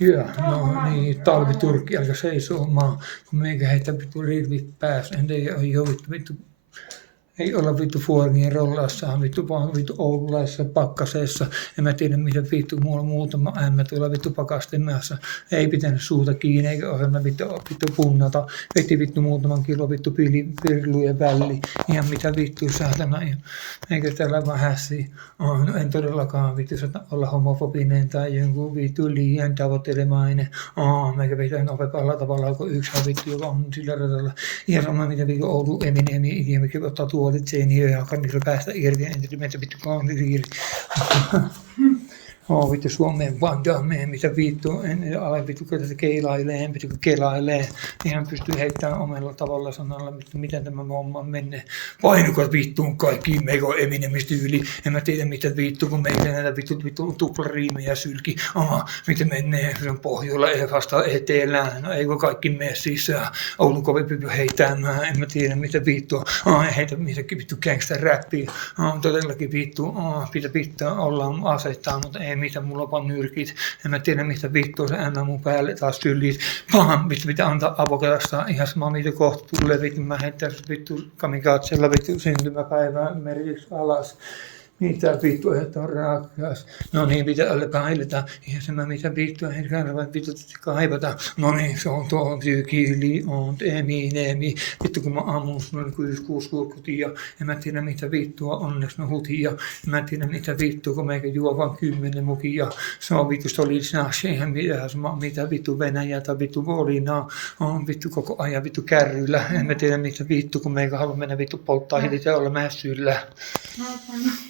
Joo, no niin, talviturkki alkoi seisomaan, kun meikä heitä vittu rivit päässä, en tiedä, ei ole vittu, ei olla vittu Fuorgin rollassaan, vittu vaan vittu Oululaisessa pakkasessa. En mä tiedä mitä vittu, mulla on muutama ämmä tuolla vittu pakastimessa. Ei pitänyt suuta kiinni, eikä osannut vittu punnata. Veti vittu muutaman kilo vittu pirlujen väliin. Ihan mitä vittu saatana. Eikä täällä vaan hässiä. No en todellakaan vittu olla homofobinen tai jonkun vittu liian tavoittelemainen. Meikä pitää nopealla tavalla kuin yksi vittu, joka on sillä radalla. Ihan sama mitä vittu Oulu Eminemi ikinä, mikä ottaa tuolit seiniä ja alkaa niillä päästä irti. En tiedä mitä vittu kaunit irti. Vittu Suomeen vandaamme, mitä vittu, en ala vittu kun keilailee, en vittu kun kelailee. Ihan pystyy heittämään omalla tavalla sanalla, miten tämä homma menee. Painukat vittuun kaikki, meikä on Eminemistyyli. En mä tiedä mitä vittu, kun meillä näitä vittu tuplariimejä sylki. Miten menee, se on pohjoilla, ei vasta etelään. No ei voi kaikki mene sisään. Oulun kovin pypy heittämään, en mä tiedä mitä vittua. Heitä mitäkin vittu gangster-räppiä. Todellakin vittu, pitää olla asettaa, mutta ei mitä mulla on vaan nyrkit. En mä tiedä mistä vittua se ämmä mun päälle taas syliit. Pahan vittu pitää antaa avokadasta ihan sama mitä kohta tulee vittu. Mä heittäis vittu kamikaatsella vittu syntymäpäivää merkiksi alas. Mitä vittu, että on rakas. No niin, mitä alle kailetaan. Ihan sama mitä vittua, ei kannata vittu kaivata. No niin, se on tuo psykili, on Eminemi. Vittu kun mä ammun noin 6 kuukutia. En mä tiedä mitä vittua, onneksi mä hutia. En mä tiedä mitä vittua, kun meikä juo vaan 10 mukia. Se on vittu stolisnaashi, eihän mitä vittu Venäjä tai vittu Volina. On vittu koko ajan vittu kärryllä. En mä tiedä mitä vittu, kun meikä halua mennä vittu polttaa hilit ja olla mässyllä.